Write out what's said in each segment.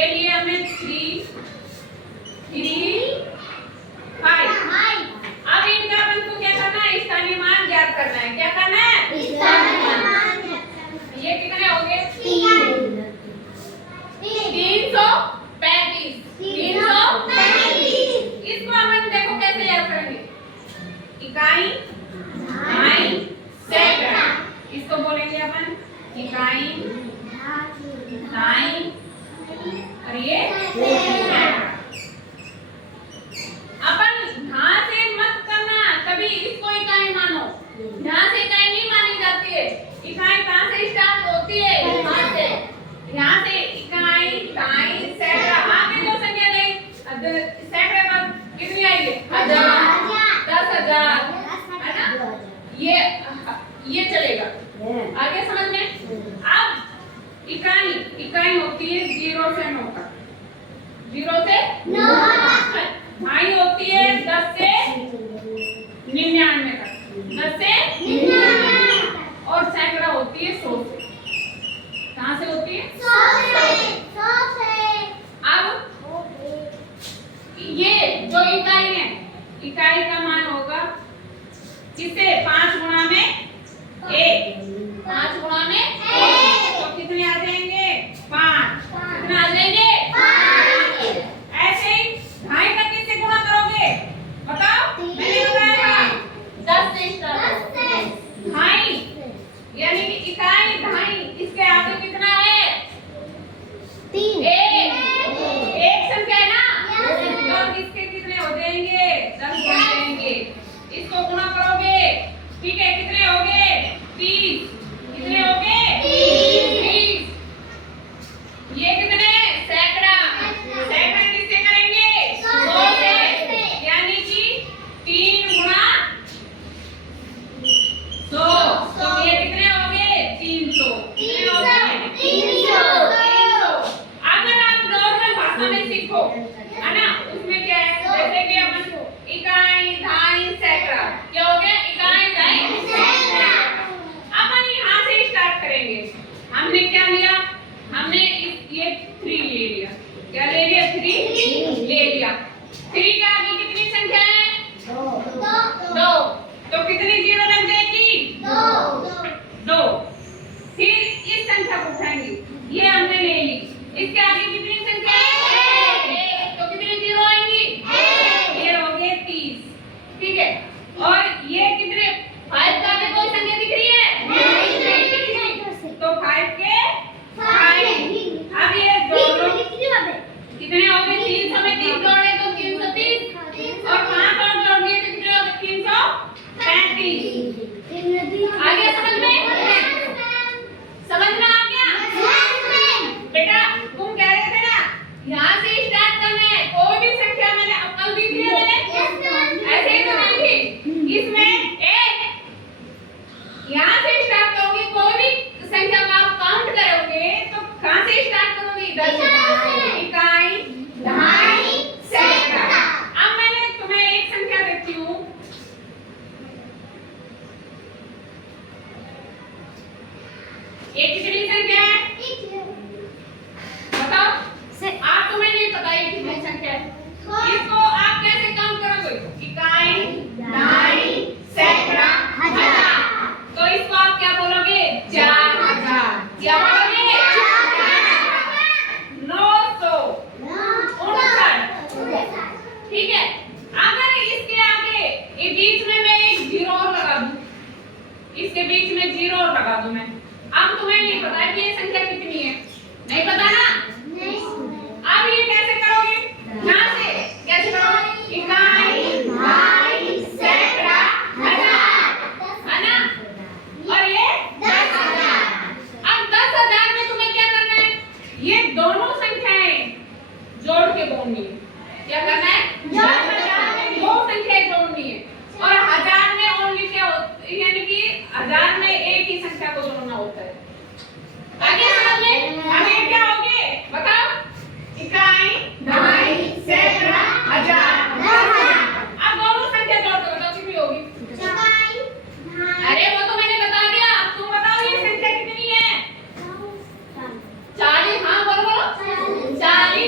ये लिए हमने 3 5। अब इनका अपन को क्या करना है, स्थानीय मान ज्ञात करना है। क्या करना है, स्थानीय मान। ये कितने हो गए, 335। इसको अपन देखो कैसे याद करेंगे, इकाई ढाई सैकड़ा। इसको बोलेंगे अपन इकाई ढाई और ये सैकड़ा। अपन ढा से मत करना, कभी इसको इकाई मानो। ढा से इकाई नहीं मानी जाती है। इकाई कहाँ से स्टार्ट होती है, यहाँ से। यहाँ से इकाई ढाई सैकड़ा। आगे जो संख्या गई सैकड़े पर कितनी आएगी, 1000 10,000 है ना। ये चलेगा आगे समझ में। अब इकाई होती है 0 से 9 तक। 0 से 9 तक। ढाई होती है 10 से 99 तक। 10 से 99 और सैकड़ा होती है 100 से। कहाँ से होती है, 100 से। अब ये जो इकाई है, इकाई का मान होगा किससे, 5 गुणा में 1। 5 गुणा में 1 तो कितने आ जाएंगे, 5। कितने आ जाएंगे, 5। ऐसे ही ढाई का किससे गुणा करोगे, बताओ। मैंने बताया 10 से स्टार्ट। ढाई यानी कि इकाई ढाई, इसके आगे कितना है, 3। एक संख्या है ना, तो इसके कितने हो जाएंगे, 10 हो जाएंगे। इसको गुणा करोगे, ठीक है, कितने हो गए, 30। कितने हो गए, 30। ये कितने, सैकड़ा। सैकड़ा किससे करेंगे, 100 से। यानी कि 3 गुणा 100 तो ये कितने हो गए, 300। कितने हो गए, 300। अगर आप नॉर्मल भाषा में सीखो है ना, उसमें क्या है, जैसे कि अपन इकाई ढाई सैकड़ा, क्या हो गया, इकाई ढाई सैकड़ा। अपन यहाँ से स्टार्ट करेंगे। हमने क्या लिया, हमने ये 3 ले लिया। क्या ले लिया, 3 ले लिया। 3 के आगे कितनी संख्या है, 2। तो कितनी जीरो लग जाएगी, 2। फिर इस संख्या को उठाएंगे, ये हमने ले ली। इसके आगे कितनी संख्या है, 1। तो कितनी जीरो आएंगी, 1। ये हो गए 30। ठीक है, और ये कितने, 5 का आगे कोई संख्या दिख रही है, नहीं दिख रही। तो 5 के 5। अब ये जोड़ लो, कितने हो गए, 300 में 3 जोड़े तो 330 और 5 और जोड़ दिए तो कितने हो गए, 335। आगे समझ में, समझ में आ गया बेटा। तुम कह रहे थे ना यहाँ से स्टार्ट करना है, कोई भी संख्या मैंने अक्ल दी थी, मैंने ऐसे ही तो नहीं थी। इसमें एक यहाँ से स्टार्ट करोगे, कोई भी संख्या का आप काउंट करोगे तो कहाँ से स्टार्ट करोगे, इधर से। इकाई ढाई सैकड़ा। अब मैंने तुम्हें एक संख्या देती हूँ, ये कितनी संख्या है, बताओ। आप तुम्हें नहीं पता ये कितनी संख्या है, इसको आप कैसे काउंट करोगे, इकाई ढाई सैकड़ा हजार। तो इसको आप क्या बोलोगे, 4000। क्या बोलोगे, 959। ठीक है, अगर इसके आगे ये बीच में मैं एक 0 और लगा दूं, इसके बीच में 0 और लगा दूं मैं। अब तुम्हें नहीं पता कि ये संख्या कितनी है, नहीं पता ना। अब ये कैसे करोगे, यहाँ से कैसे करोगे, इकाई ढाई सैकड़ा हजार है ना, और ये 10,000। अब 10,000 में तुम्हें क्या करना है, ये दोनों संख्याएं जोड़ के बोलनी है। क्या करना है, 10,000 में 2 संख्याएं जोड़नी है, और 1000 में ओनली क्या होता है, यानी कि 1000 में एक ही संख्या को जोड़ना होता है। आगे समझ में, आगे क्या होगे, बताओ, इकाई ढाई सैकड़ा हजार 10,000। अब दोनों संख्या जोड़ के बताओ कितनी होगी, अरे वो तो मैंने बता दिया। अब तुम बताओ ये संख्या कितनी है, 40। हाँ बोलो बोलो, 40।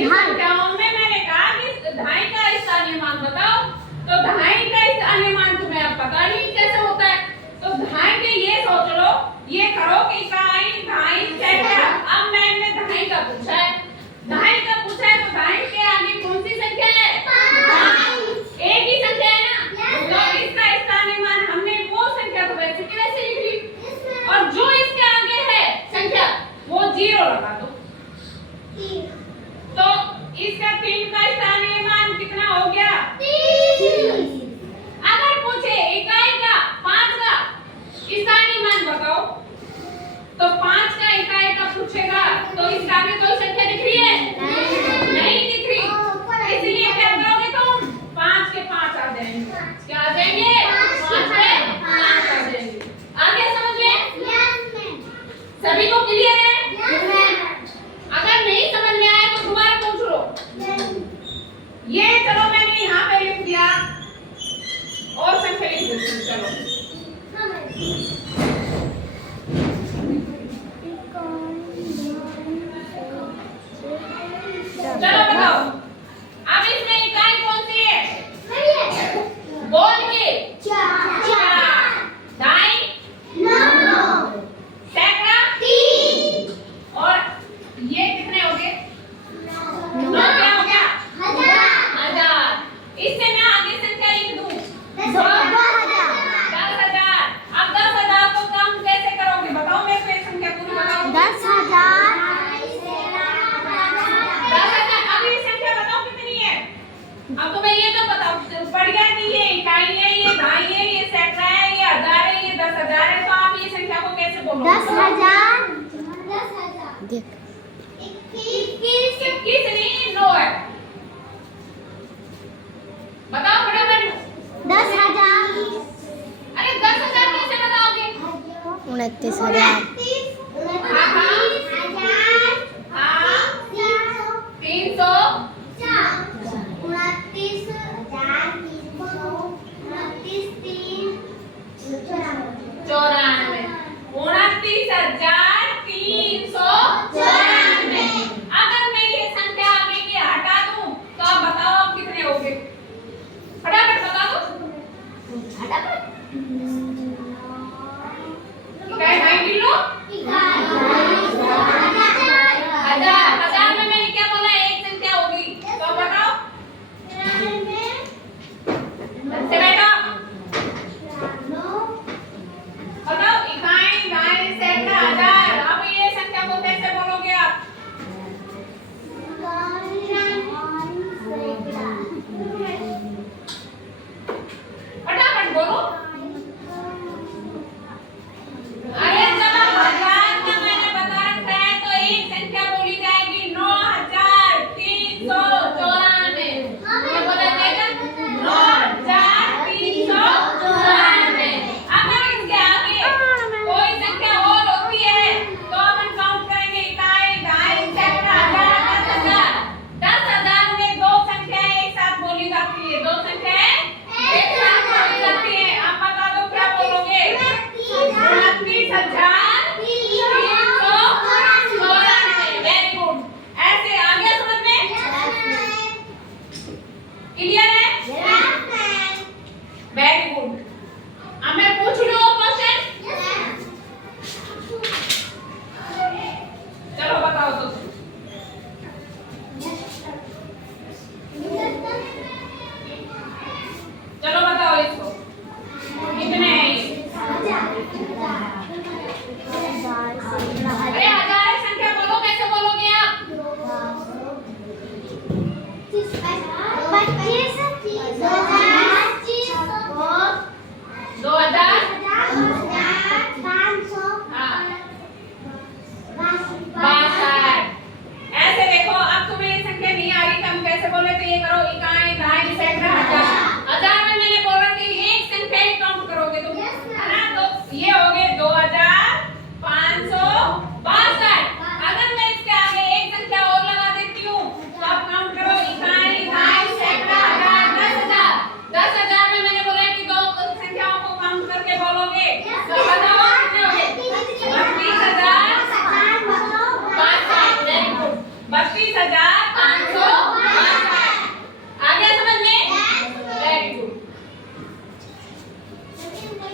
इन संख्याओं में मैंने कहा कि ढाई का स्थानीय मान बताओ, तो ढाई का स्थानीय मान तुम्हें अब पता नहीं कैसे होता है, तो ढाई के ये सोच लो, ये करो कि ढाई ढाई क्या। अब मैंने ढाई का पूछा है, ढाई का पूछा है, तो ढाई के आगे कौन सी संख्या है? एक ही संख्या है ना, तो इसका स्थानीय मान हमने वो संख्या तो वैसे की वैसे लिख ली, और जो इसके आगे है संख्या वो 0 लगा दो। तो इसका 3 का स्थानीय मान कितना हो गया? 3। अगर पूछे इकाई का 5 का स्थानीय मान बताओ, तो 5 का इकाई का पूछेगा, तो इसका आगे कोई संख्या दिख रही है? नहीं दिख रही, इसलिए क्या करोगे तुम? 5 के 5 आ जाएंगे। क्या आ जाएंगे? 5 के 5 आ जाएंगे। आगे समझ में? सभी को क्लियर है? अगर नहीं समझ में आया तो दोबारा पूछ लो। ये चलो मैंने यहाँ पे लिख दिया, और संख्या लिख देती हूँ। चलो चलो बताओ, अब इसमें इकाई कौन सी है? बोल के 4, ढाई 9, सैकड़ा 3, और ये कितने हो गए? 9 क्या हो गया? 1000। इससे मैं आगे संख्या लिख दूं 10,000। अब 10,000 को कम कैसे करोगे बताओ मेरे को, एक संख्या पूरी बताओ। 10,000। अभी संख्या बताओ कितनी है? अब तुम्हें ये तो बताओ, पड़ गया कि ये इकाई है, ये ढाई है, ये सैकड़ा है, ये 1000 है, ये 10,000 है, तो आप ये संख्या को कैसे बोलोगे? 10,000। देख 21 नहीं 9 है। बताओ फटाफट। 10,000। अरे 10,000 कैसे बताओगे? 29,000।